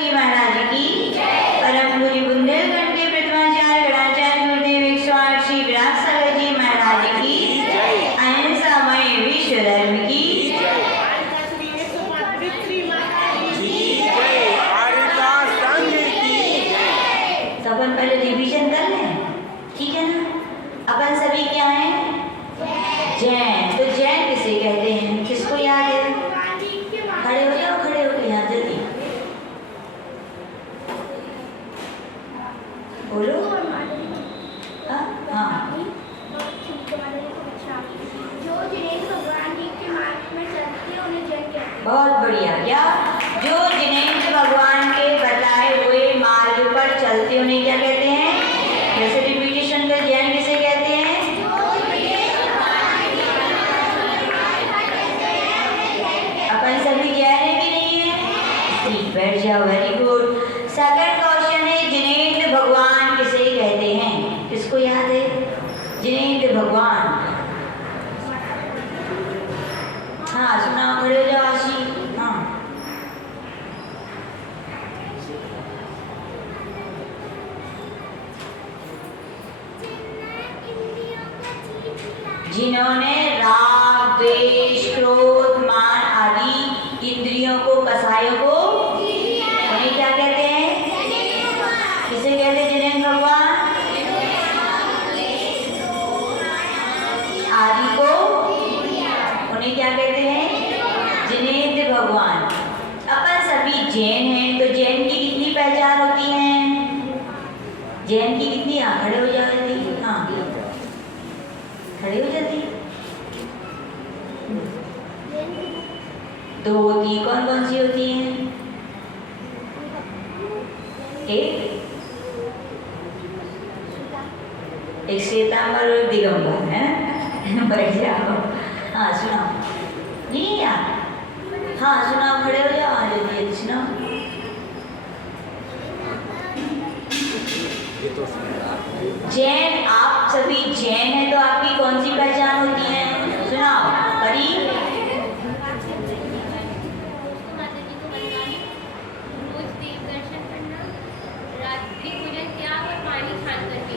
जी महाराज की परम पूज्य बुंदेलखंड के प्रथमाचार्य गणाचार्य गुरुदेव 108 श्री विराट सागर जी महाराज की अहिंसामय विश्व धर्म की अपन पहले रिवीजन कर लें, ठीक है ना। अपन सभी क्या हैं? जैन। तो जैन किसे कहते हैं? किसको याद है? खड़े हो जाओ, खड़े होकर यहाँ जल्दी बोलो। हाँ, बहुत बढ़िया। क्या? जो जिनेंद्र भगवान के बताए हुए मार्ग पर चलते उन्हें क्या कहते हैं? जैसे रिपीटेशन का जैन किसे कहते हैं? अपन सभी जैन है कि नहीं है? ठीक, बैठ जाओ। Very good. सेकंड क्वेश्चन है, जिनेंद्र भगवान किसे कहते हैं? किसको याद है? जिनेंद्र भगवान। हाँ सुनाओ, खड़े हो जाओ आशी। हाँ, जिन्होंने राग, द्वेष, क्रोध, मान आदि इंद्रियों को, कसायों को, उन्हें क्या कहते हैं? किसे कहते हैं? जिनेंद्र भगवान। आदि को उन्हें क्या कहते हैं? जिनेंद्र भगवान। अपन सभी जैन हैं, तो जैन की कितनी पहचान होती है? जैन की कितनी? खड़े हो जाओ जल्दी। हाँ, खड़े हो जल्दी। दो होती। कौन कौन सी होती हैं? एक श्वेतांबर और एक दिगंबर है। बैठ जाओ। हाँ सुनाओ। नहीं यार, हाँ सुनाओ, खड़े हो जाओ। आज जल्दी सुनाओ। जैन, आप सभी जैन हैं, तो आपकी कौन सी पहचान होती है? सुनाओ। परी?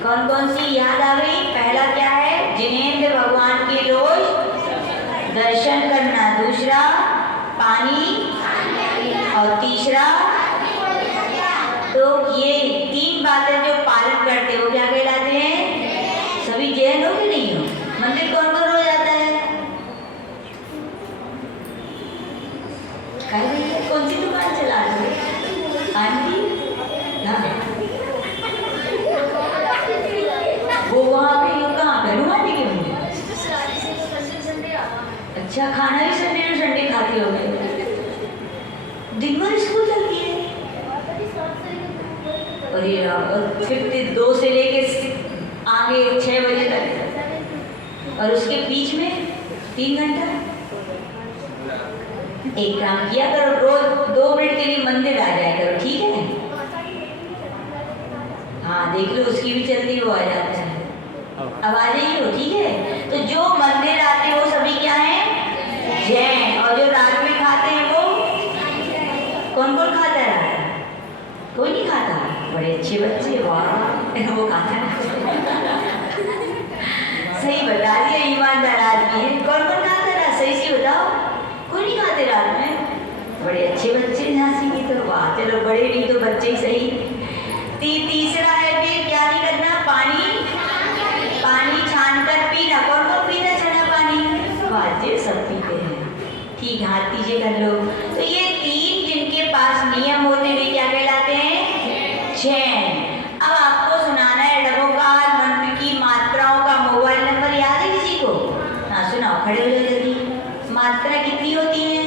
कौन कौन सी याद आ गई? पहला क्या है? जिनेंद्र भगवान के रोज दर्शन करना। दूसरा पानी, और तीसरा, तो ये तीन बातें जो पालन करते हो क्या कहलाते हैं? सभी जैन हो कि नहीं हो? मंदिर कौन कौन रोज आता है? कौन सी दुकान चला रहे हो आंटी? वो वहाँ पे कहाँ पे? हनुमान जी के मंदिर। अच्छा, खाना भी संडे टू संडे खाती हो गए? दिन भर स्कूल चलती है? और ये फिर 2 से लेके आगे 6 बजे तक, और उसके बीच में 3 घंटा। एक काम किया करो, रोज 2 मिनट के लिए मंदिर आ जाया करो, ठीक है? हाँ देख लो, उसकी भी चलती वो आ जाता है। अब आ जाइए हो, ठीक है? तो जो मंदिर आते हैं वो सभी क्या हैं? जैन। और जो रात में खाते हैं वो कौन कौन खाता है? रात में कोई नहीं खाता? बड़े अच्छे बच्चे, वाह। वो खाता है। सही बता दिया, ईमानदार आदमी है। कौन कौन खाता है? सही से बताओ। कोई नहीं खाते रात में? बड़े अच्छे बच्चे झांसी की, तो वाह। चलो बड़े नहीं तो बच्चे ही सही। तीसरा है फिर क्या नहीं करना? पानी छान कर पीना। कौन कौन पीना छाना पानी? वाह, सब पीते हैं। ठीक, हाथ पीछे कर लो। तो ये 3 जिनके पास नियम होते हैं क्या कहलाते हैं? जैन। अब आपको सुनाना है डबोकार मंत्र की मात्राओं का मोबाइल नंबर याद है किसी को? हाँ सुनाओ, खड़े हो जाओ जल्दी। मात्रा कितनी होती है?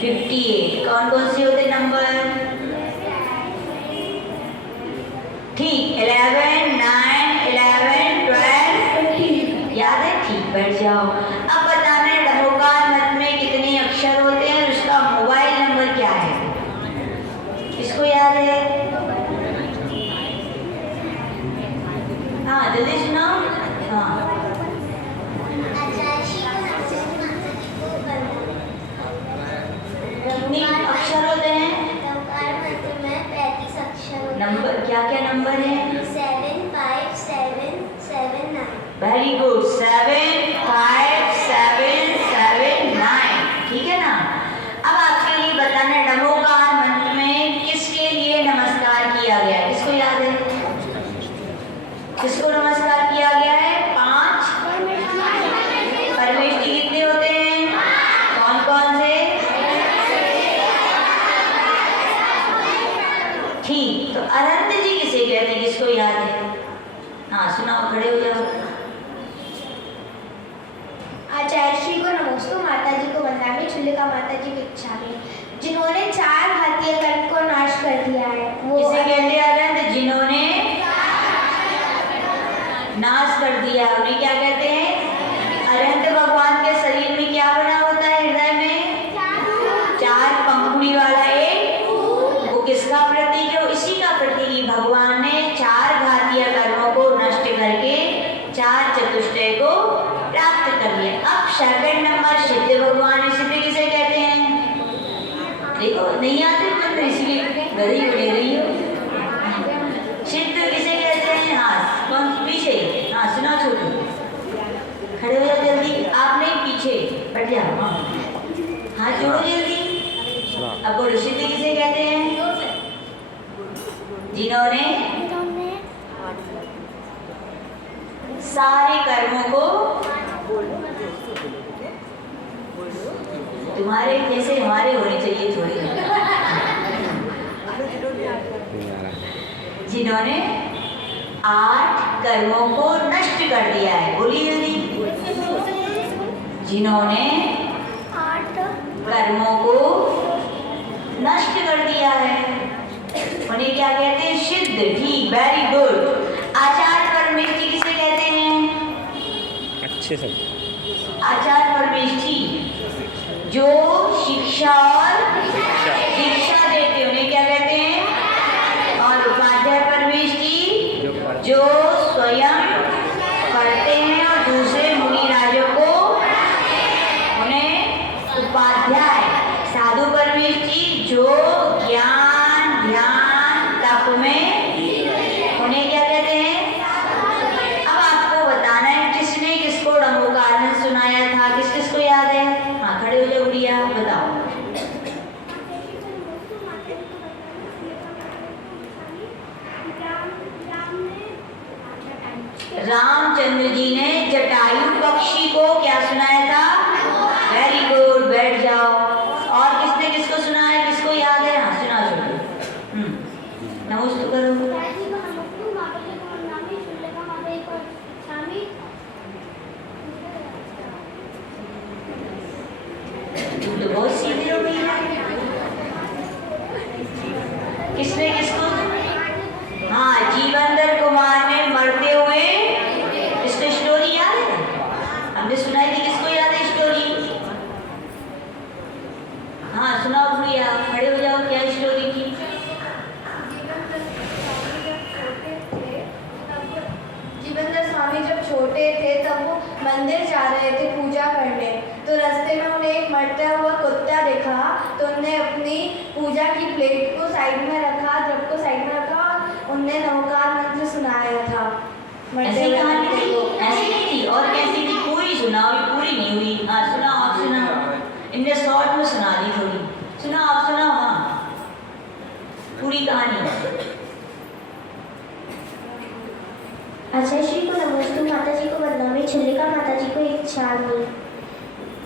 58। कौन कौन से होते नंबर? ठीक, 11, 9, 11, 12 याद है? ठीक, बैठ जाओ। अब बताना है डबोकार मंत्र में कितने अक्षर होते हैं, उसका मोबाइल नंबर क्या है? इसको याद है? हाँ जल्दी सुनाओ। हाँ कितने अक्षर होते हैं? क्या क्या नंबर है? 7 5 7 7 9। वेरी गुड, 7 5 7 7 9, ठीक है ना। अब आपके लिए बताना नमोकार मंत्र में किसके लिए नमस्कार किया गया है, किसको याद है? किसको नमस्कार किया गया है? 5 परमेश जी कितने होते हैं? कौन कौन से? ठीक, तो अनंत जी किसे कहते हैं, किसको याद है? हाँ सुनाओ, खड़े हो जाओ। आचार्य श्री को नमोस्तु, माता जी को वंदामि, चुल्लिका माता जी को इच्छामि, जिन्होंने 4 घातीय कर्म को नाश कर दिया है वो किसे कहते हैं अनंत? जिन्होंने नाश कर दिया, उन्हें क्या कहते हैं? अनंत। भगवान के शरीर में क्या बना होता है? हृदय में 4 पंखुड़ी वाला एक, वो किसका प्रतीक है? इसी का प्रतीक। भगवान ने 4 घातीय कर्मों को नष्ट करके 4 चतुष्टय को प्राप्त कर लिया। अब सेकंड नंबर सिद्ध भगवान। सिद्ध किसे कहते हैं? देखो नहीं आते तो इसलिए गधी बने रही हो। सिद्ध किसे कहते हैं? हाँ कौन? पीछे। हाँ सुना छोटू, खड़े हो जाओ जल्दी। आप नहीं, पीछे बैठ जाओ। हाँ हाथ जोड़ो जल्दी। अब बोलो, सिद्ध किसे कहते हैं? जिन्होंने सारे कर्मों को, तुम्हारे जैसे हमारे होने चाहिए थोड़ी, जिन्होंने 8 कर्मों को नष्ट कर दिया है। बोलिए जल्दी। जिन्होंने 8 कर्मों को नष्ट कर दिया है, उन्हें क्या कहते हैं? सिद्ध। ठीक, वेरी गुड। आचार्य परमेश जी किसे कहते हैं? अच्छे सब आचार्य परमेश जी जो शिक्षा और दीक्षा देते, उन्हें क्या कहते हैं? और उपाध्याय परमेश जी जो स्वयं पढ़ते हैं और दूसरे मुनि राजों को, उन्हें उपाध्याय। साधु परमेश जी जो ज्ञान ध्यान तप में, उन्हें क्या कहते हैं? अब आपको बताना है किसने किसको नमोकार सुनाया था, किस किस को याद है? हाँ खड़े हो जाओ गुड़िया, बताओ। रामचंद्र जी ने जटायु पक्षी को क्या सुनाया था? वेरी गुड, बैठ जाओ। और किसने किसको सुनाया, किसको याद है? हाँ सुना छोड़ो। नमस्ते करो। तुम तो बहुत सीधे हो गई है। किसने किसको? हाँ जीवनधर कुमार ने मरते हुए, इसको स्टोरी याद है? हमने सुनाई थी, किसको याद है स्टोरी? हाँ सुनाओ भैया, खड़े हो जाओ। क्या स्टोरी थी? जीवनधर स्वामी जब छोटे थे तब वो मंदिर जा रहे थे पूजा करने, तो रास्ते में उन्हें एक मरता हुआ कुत्ता देखा, तो उन्हें अपनी पूजा की प्लेट को साइड में रखा, जब को साइड में रखा, उन्हें नमोकार मंत्र सुनाया था। ऐसी कहानी थी? ऐसी नहीं थी, और कैसी थी? पूरी सुनाओ, ये पूरी नहीं हुई। हाँ सुनाओ, आप सुनाओ। इनने शॉर्ट में सुना दी थोड़ी। सुनाओ आप, सुनाओ। हाँ पूरी कहानी। आचार्य श्री को नमोस्तु, माता जी को वंदामि, चुल्लिका माता जी को इच्छामि।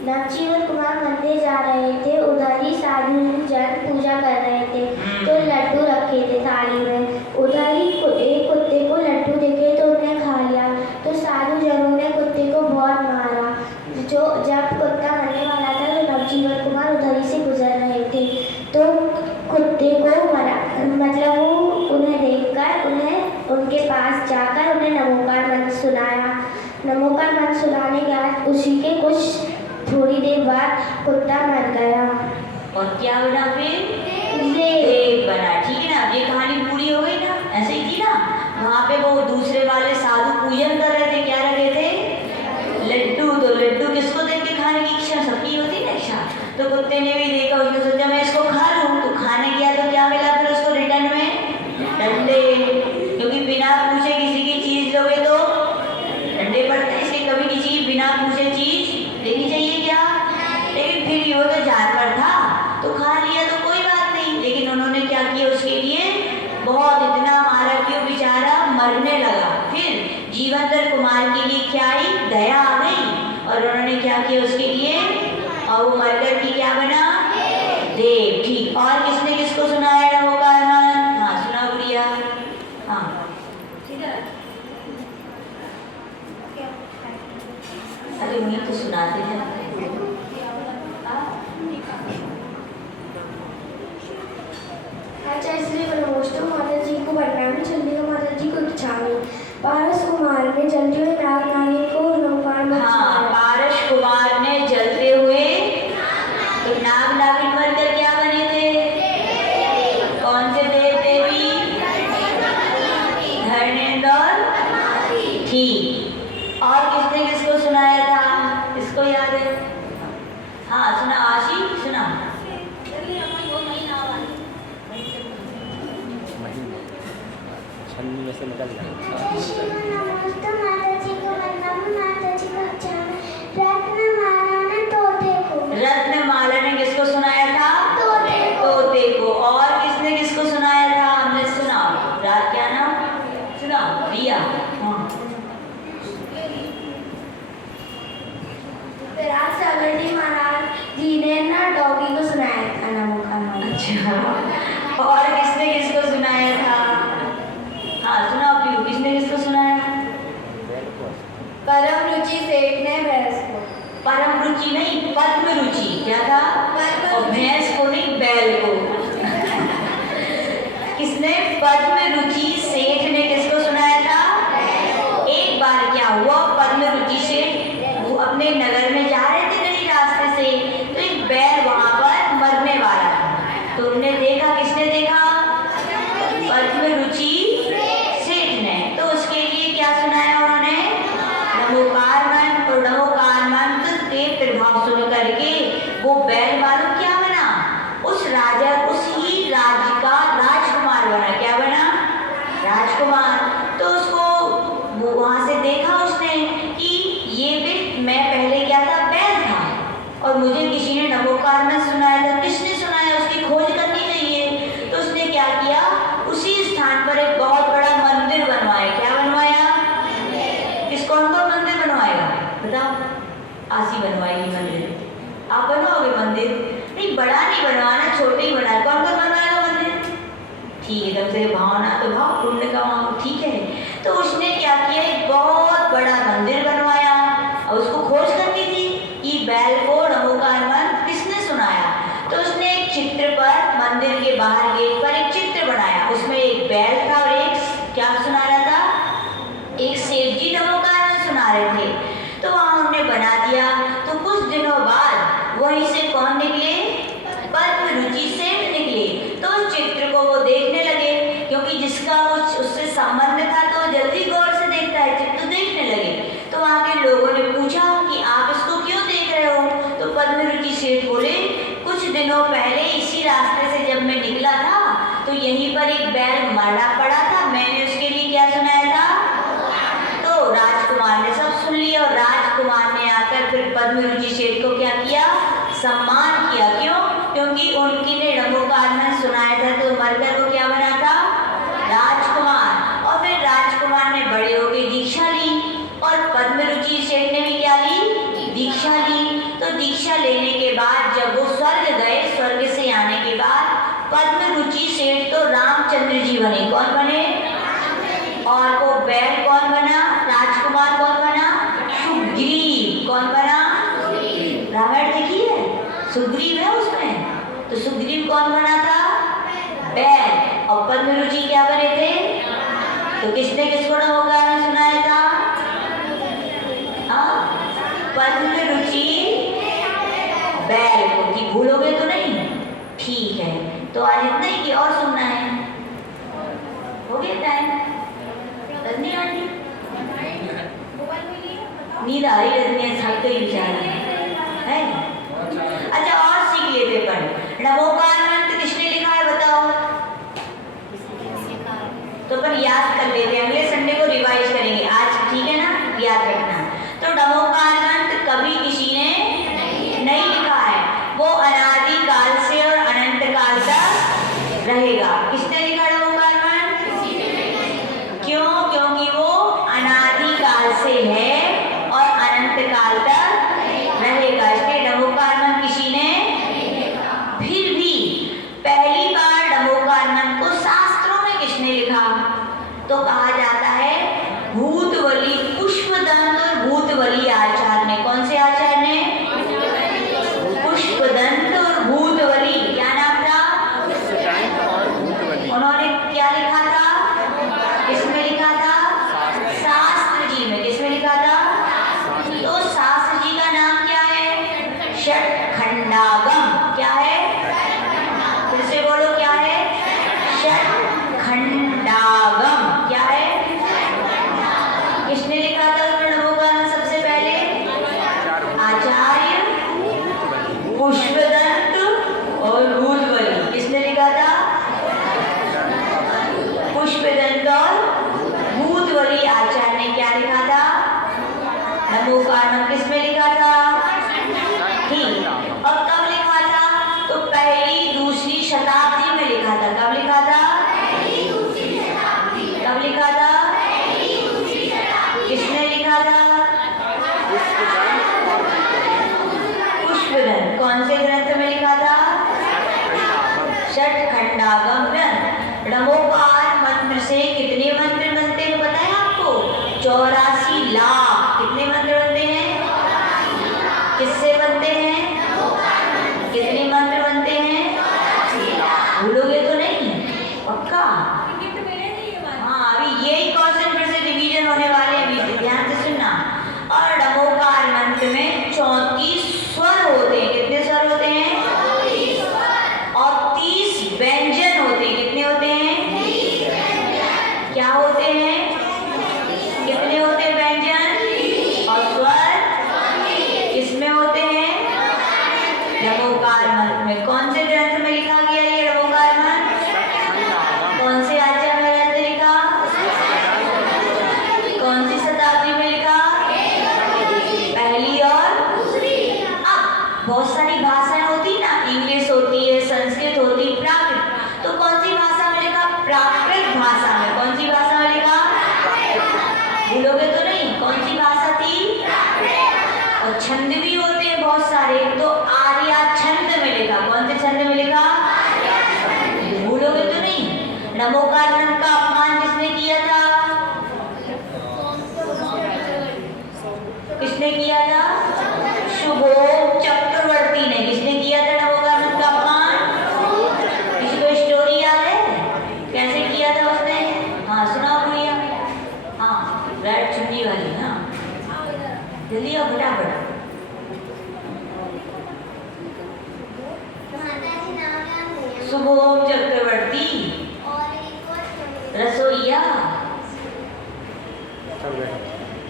नवजीवन कुमार मंदिर जा रहे थे, उधर ही साधु जन पूजा कर रहे थे, तो लड्डू रखे थे थाली में। उधर ही एक कुत्ते को लड्डू दिखे तो उसने खा लिया, तो साधु जनों ने कुत्ते को बहुत मारा। जो जब कुत्ता मरने वाला था तो नवजीवन कुमार उधर ही से गुजर रहे थे, तो कुत्ते को मरा, मतलब वो उन्हें देखकर उन्हें उनके पास जाकर उन्हें नमोकार मंत्र सुनाया। नमोकार मंत्र सुनाने के बाद उसी के कुछ थोड़ी देर बाद कुत्ता मर गया। और क्या बना फिर? देव बना। ठीक है ना, ये कहानी पूरी हो गई ना? ऐसे ही थी ना? वहाँ पे वो दूसरे वाले साधु पूजन कर रहे थे, क्या रखे थे? लड्डू। तो लड्डू किसको देख के खाने की इच्छा सबकी होती है ना इच्छा, तो कुत्ते ने भी देखा, उसने सोचा मैं इसको खा लूँ, तो खाने गया तो क्या मिला फिर उसको रिटर्न में? डंडे। आचार्य को नमोस्तु माता जी को प्रणाम चंडिका माता जी को इच्छामि। पारस कुमार ने जलते हुए नागनागिन को नौकार में हाँ, पारस कुमार ने जलते हुए तो नागनागिन बनकर क्या बने थे? कौन से देव देवी? धर्मेंद्र और ठीक। और किसने किसको सुनाया था? इसको याद है? हाँ सुना, आशी सुना। छन्नी में से निकल जाए। नमोस्तु माता जी को प्रणाम माता जी को इच्छामि। रत्नमाला ने तोते को। रत्नमाला ने किसको सुनाया था? तोते को। तोते को। और किसने किसको सुनाया था? हमने सुना। रात क्या नाम? सुना रिया। हाँ। विराट सागर जी महाराज जी ने ना डॉगी को सुनाया था नमो का नाम। अच्छा। और किसने किसको सुनाया था? हाँ सुना अपनी, किसने किसको सुनाया? परम रुचि सेठ ने भैंस को। परम रुचि नहीं, पद्म रुचि। क्या था? और भैंस को नहीं, बैल को। किसने? पद्म रुचि सेठ ने किसको सुनाया था? एक बार क्या हुआ, पद्म रुचि सेठ वो अपने नगर में जा रहे थे कहीं रास्ते से, तो एक बैल वहां पर मरने वाला था। तो उन्होंने देखा, किसने देखा? पद्म रुचि सेठ ने। तो उसके लिए क्या सुनाया उन्होंने? नमोकार मंत्र। और नमोकार मंत्र के प्रभाव सुन करके वो बैल मालूम क्या बना? उस राजा, उसी राज्य का राजकुमार बना। क्या बना? राजकुमार। तो उसको वो वहां से देखा उसने कि ये भी मैं पहले क्या था? बैल था, और मुझे किसी ने नमोकार मंत्र सुनाया था। किसने सुनाया? उसकी खोज करनी चाहिए। तो उसने क्या किया? उसी स्थान पर एक बहुत बड़ा मंदिर बनवाया। क्या बनवाया? किस कौन कौन मंदिर बनवाएगा बताओ? आसी बनवाएगी मंदिर। आप बनवाओगे मंदिर? नहीं, बड़ा नहीं बनवाना, छोटे ही बनाए। कौन कौन बनवाएगा मंदिर? ठीक है, तब से भावना तो भाव पुण्य का वहाँ ठीक है। तो उसने क्या किया? एक बहुत बड़ा मंदिर बनवाया। और उसको खोज करनी थी कि बैल को नमोकार मंत्र किसने सुनाया। तो उसने एक चित्र पर, मंदिर के बाहर गेट पर एक चित्र बनाया। उसमें एक बैल था और एक क्या सुना रहा था? एक सेठ जी नमोकार मंत्र सुना रहे थे। तो वहां उन्होंने बना दिया। तो कुछ दिनों बाद वहीं से कौन निकले? पद्म रुचि सेठ निकले। तो उस चित्र को वो देखने लगे, क्योंकि जिसका उससे संबंध था तो जल्दी गौर से देखता है, चित्र देखने लगे। तो वहां के लोगों ने पूछा कि आप इसको क्यों देख रहे हो? तो पद्म रुचि सेठ बोले, कुछ दिनों पहले इसी रास्ते से जब मैं निकला था तो यहीं पर एक बैल मरा पड़ा था, मैंने उसके लिए क्या सुनाया था? तो राजकुमार ने सब सुन लिया, और राजकुमार ने आकर फिर पद्म रुचि सेठ को क्या किया? सम्मान किया। क्यों? क्योंकि उनकी ने नमोकार मंत्र सुनाया था, तो मरकर वो क्या बना था? राजकुमार। और फिर राजकुमार ने बड़े होकर दीक्षा ली, और पद्म रुचि सेठ ने भी क्या ली? दीक्षा ली। तो दीक्षा लेने के बाद जब वो स्वर्ग गए, स्वर्ग से आने के बाद पद्म रुचि सेठ तो रामचंद्र जी बने। कौन बने? और वो बैल कौन बना? राजकुमार कौन बना? सुग्रीव। कौन बना? रामायण देखी है? सुग्रीव है उसमें। तो सुग्रीव कौन बना था? बैल। और पद्म रुचि क्या बने थे? तो किसने किसको नमोकार मंत्र सुनाया था? हाँ, पद्म रुचि बैल को। कि भूलोगे तो नहीं? ठीक है, तो आज इतना ही कि और सुनना है? हो गया टाइम? रजनी आंटी नींद आ रही, रजनी थक गई बेचारी है। अच्छा, और सीख लेते पर नमोकार मंत्र किसने लिखा है बताओ? तो पर याद कर लेते, अगले संडे को रिवाइज करेंगे। आज ठीक है ना, याद रखना। तो नमोकार मंत्र कभी किसी ने नहीं लिखा है, वो अनादि काल से और अनंत काल तक रहेगा। किसने लिखा नमोकार मंत्र? क्यों? क्योंकि वो अनादि काल से है और अनंत काल तक रहेगा, इसलिए नमोकार मंत्र किसी ने। फिर भी पहली बार नमोकार मंत्र को शास्त्रों में किसने लिखा? तो कहा जाता है भूतवली पुष्पदंत और भूतवली आचार्य ने। कौन से आचार्य ने? पुष्पदंत और भूतवली। क्या नाम था? णमोकार मंत्र से कितने मंत्र बनते हैं पता है आपको? 84 लाख। कितने मंत्र बनते हैं? किससे बनते हैं? कितने मंत्र बनते हैं? भूलोगे तो नहीं? पक्का? हाँ, अभी यही क्वेश्चन फिर से रिवीजन होने वाले हैं, अभी ध्यान से सुनना। और णमोकार मंत्र में 34 स्वर होते हैं। कितने स्वर होते हैं? और 30 व्यंजन होते हैं। कितने होते हैं? क्या होते हैं? कितने होते हैं व्यंजन और स्वर? किसमें होते हैं? णमोकार मंत्र में। कौन से ग्रंथ में लिखा गया ये णमोकार मंत्र? कौन से आचार्य महाराज ने लिखा? कौन सी शताब्दी में लिखा? पहली और दूसरी। अब बहुत सारी भाषाएं होती ना, इंग्लिश होती है, संस्कृत होती, प्राकृत। तो कौन सी भाषा में लिखा? प्राकृत भाषा में। कौन सी भाषा में लिखा? भूलोगे तो नहीं? कौन सी भाषा थी? और छंद भी होते हैं बहुत सारे, तो आर्या छंद में लिखा। कौन से छंद में लिखा? भूलोगे तो नहीं? णमोकार मंत्र का अपमान किसने किया था? किसने किया था? शुभोम चक्रवर्ती ने। किसने किया था णमोकार मंत्र का अपमान? किसी को स्टोरी याद है कैसे किया था उसने? हाँ सुनाओ भैया। हाँ रेड चुन्नी वाली। हाँ जल्दी आओ फटाफट। शुभोम चक्रवर्ती रसोईया।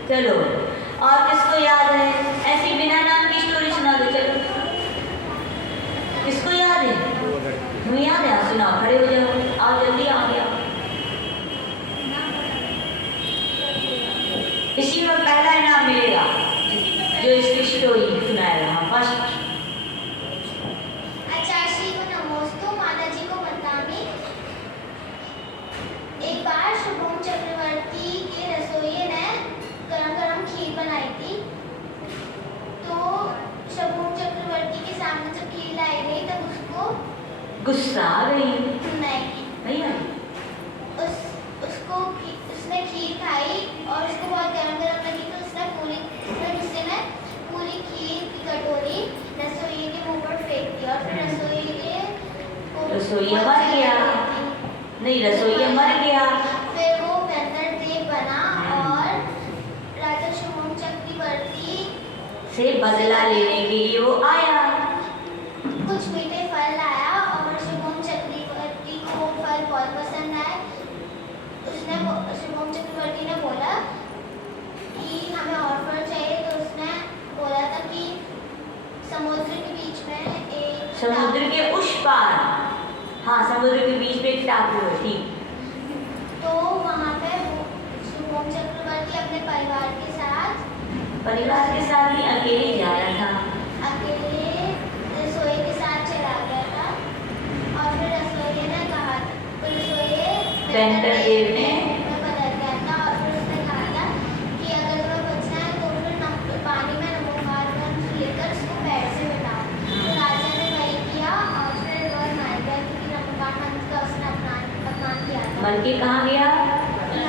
चलो और किसको याद है? ऐसी बिना नाम की स्टोरी सुना दो। चलो किसको याद है? तुम्हें याद है? सुनाओ, खड़े हो जाओ, आओ जल्दी आ गया। इसी में पहला इनाम मिलेगा जो इसकी स्टोरी सुनाएगा। हाँ फर्स्ट। आचार्य को नमोस्तु, माता जी को बदनामी। एक बार शुभम चक्रवर्ती के रसोइये ने गरम गरम खीर बनाई थी। तो शुभम चक्रवर्ती के सामने जब खीर लाई गई तब उसको गुस्सा आ गई। नहीं आई? उसने खीर खाई और उसको बहुत गरम गरम लगी, तो उसने गुस्से में पूरी खीर की कटोरी रसोइये के मुंह पर फेंक दी। और फिर रसोइया मर गया। नहीं, रसोइया मर गया। फिर वो व्यंतर देव बना और राजा शुभम चक्रवर्ती से बदला लेने के लिए वो आया। कुछ मीठे फल लाया और शुभम चक्रवर्ती को वो फल बहुत पसंद आए। शुभम चक्रवर्ती ने बोला कि हमें और फल चाहिए। तो उसने बोला था कि समुद्र के बीच में एक समुद्र के उस पार। हाँ समुद्र के बीच में एक टापू है। ठीक। तो वहाँ पे शुभम चक्रवर्ती अपने परिवार के साथ ही अकेले जा रहा था। अकेले रसोई के साथ चला गया था। और फिर रसोइये ने कहा, व्यंतर देव ने बदल गया था। और फिर उसने कहा था कि अगर तुम्हें बचना है तो फिर पानी में नमोकार मंत्र लेकर उसको पैर से मिटाओ। तो राजा ने वही किया और फिर वह मर गया क्योंकि नमोकार मंत्र का उसने अपमान किया था। बल्कि कहाँ गया?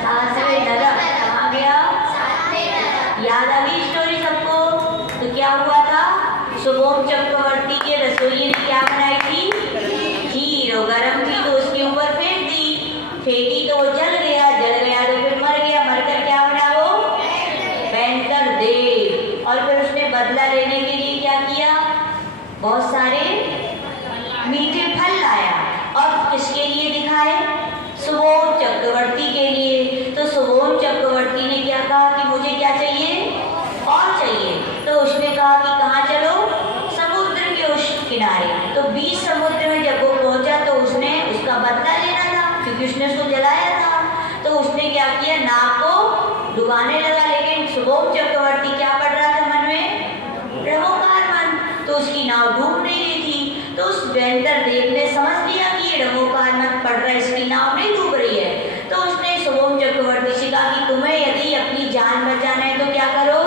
सातवें नरक। कहाँ गया? याद आ गई स्टोरी सबको? तो क्या हुआ था? शुभम चक्रवर्ती के रसोइये ने क्या बनाई थी? खीर। और गर्म थी तो उसके ऊपर फेंकी तो वो जल गया तो फिर मर गया। मरकर क्या बना वो? व्यंतर देव। और फिर उसने बदला लेने के लिए क्या किया? बहुत सारे मीठे फल लाया। और किसके लिए दिखाए? शुभम चक्रवर्ती के लिए। तो शुभम चक्रवर्ती ने क्या कहा कि मुझे क्या चाहिए? और चाहिए। तो उसने कहा कि कहाँ चलो? समुद्र के उस किनारे। तो बीच समुद्र में जब वो पहुंचा तो उसने उसका बदला लेना था क्योंकि उसने उसको जलाया था। तो उसने क्या किया? नाव को डुबाने लगा। लेकिन शुभम चक्रवर्ती क्या पढ़ रहा था मन में? णमोकार मंत्र। तो उसकी नाव डूब नहीं रही थी। तो उस व्यंतर देव ने समझ लिया कि ये णमोकार मंत्र पढ़ रहा है, इसकी नाव नहीं डूब रही है। तो उसने शुभम चक्रवर्ती से कहा कि तुम्हें यदि अपनी जान बचाना है तो क्या करो?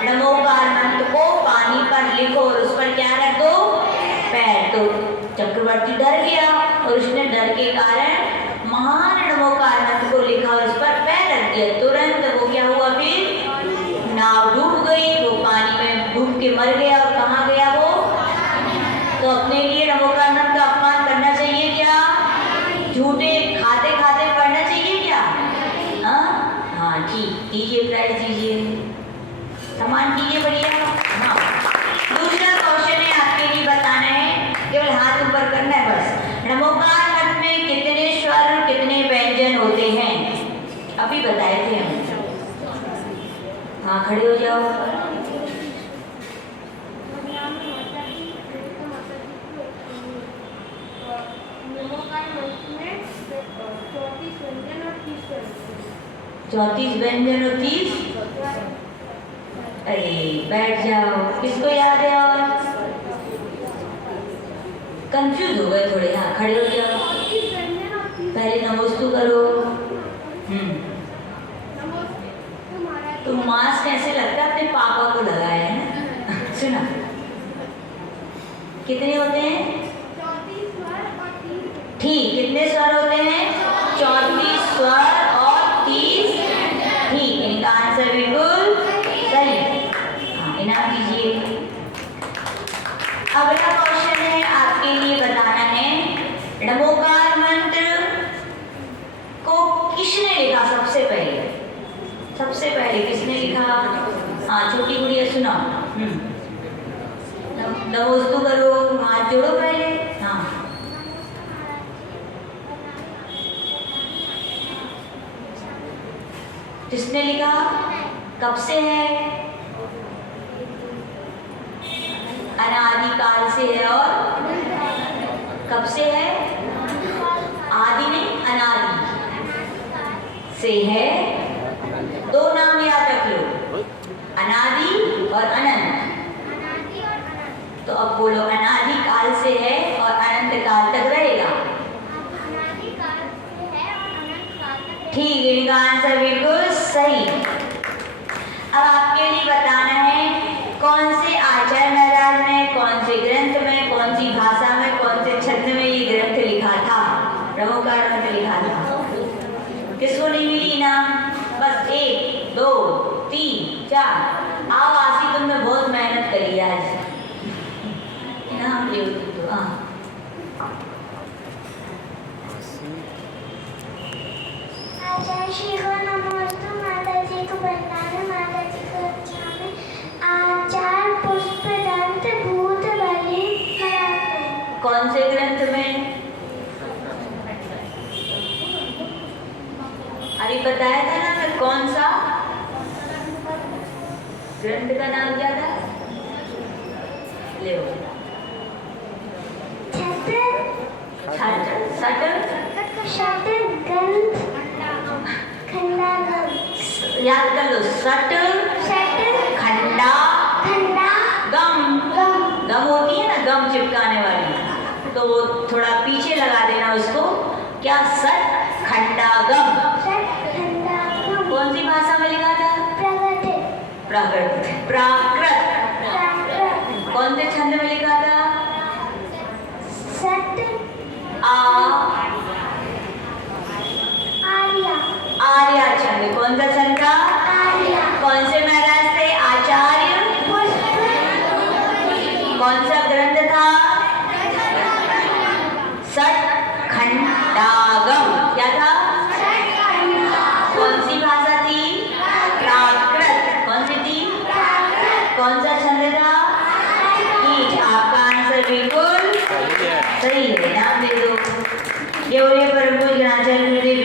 णमोकार मंत्र को पानी पर लिखो और उस पर क्या रख दो? पैर। तो चक्रवर्ती डर गया और उसने डर के कारण महान नमोकार मंत्र को लिखा और उस पर पैर रख दिया। तुरंत वो क्या हुआ, फिर नाव डूब गई, वो पानी में डूब के मर गया। और कहाँ गया वो? तो अपने लिए नमोकार मंत्र का अपमान करना चाहिए क्या? झूठे खाते खाते पढ़ना चाहिए क्या? हाँ ठीक, दीजिए प्राइज दीजिए, सामान दीजिए, बढ़िया। हाँ, दूसरा क्वेश्चन है आपके लिए बताना है, केवल हाथ ऊपर करना है बस। नमोकार मंत्र में कितने स्वर और कितने व्यंजन होते हैं? अभी बताए थे हम। हाँ खड़े हो जाओ। नमोकार मंत्र में 34 व्यंजन और 30 स्वर। 34 व्यंजन और 30। अरे बैठ जाओ, किसको याद है? और कंफ्यूज हो गए थोड़े। हाँ खड़े हो जाओ, पहले नमोस्तु करो। तो मास्क ऐसे लगता है अपने पापा को लगाया है ना। सुना, कितने होते हैं? 34 स्वर और 30। ठीक, कितने स्वर होते हैं? 34 स्वर और 30। ठीक, इनका आंसर बिल्कुल सही। हाँ, इनाम दीजिए। अगला क्वेश्चन है आपके लिए बताना है, नमोकार मंत्र को किसने लिखा सबसे पहले? सबसे पहले किसने लिखा? हाँ छोटी गुड़िया सुना। नमोस्तु करो, हाथ जोड़ो पहले। हाँ किसने लिखा? कब से है? अनादिकाल से है। और कब से है? आदि नहीं, अनादि से है। दो नाम याद रख लो, अनादि और अनंत। तो अब बोलो, अनादि काल से है और अनंत काल तक रहेगा। ठीक, इनका आंसर बिल्कुल सही। अब आपके लिए बताना है, कौन से आचार्य महाराज ने कौन से ग्रंथ में, कौन सी भाषा में, कौन से छंद में ये ग्रंथ लिखा था, नमोकार मंत्र लिखा था? किसको नहीं मिली इनाम? बस 1 2 3 4। आओ आशी, तुमने बहुत मेहनत करी आज, इनाम ले लो। हाँ आचार्य श्री को नमोस्तु, माता जी को वंदना, माता जी को अच्छा में आचार पुष्प दंत भूत बलि पराक्रम। कौन से ग्रंथ में? अरे बताया था ना मैं, कौन सा ग्रंथ का नाम क्या था? ले याद कर लो, सट खंडा गम। गम होती है ना, गम चिपकाने वाली, तो वो थोड़ा पीछे लगा देना उसको। क्या? सट खंडा गम। कौन सी भाषा में लिखा था? प्राकृत। कौन से छंद में लिखा था? आर्या छंद। कौन सा छंद था? कौन से महाराज थे? आचार्य। कौन सा ग्रंथ था? सट खंडागम। क्या था? कौन सी भाषा थी? प्राकृत। कौन सी थी? कौन सा छंद था? ठीक, आपका आंसर बिल्कुल सही है, नाम दे दो। ये परम पूज्य आचार्य गुरुदेव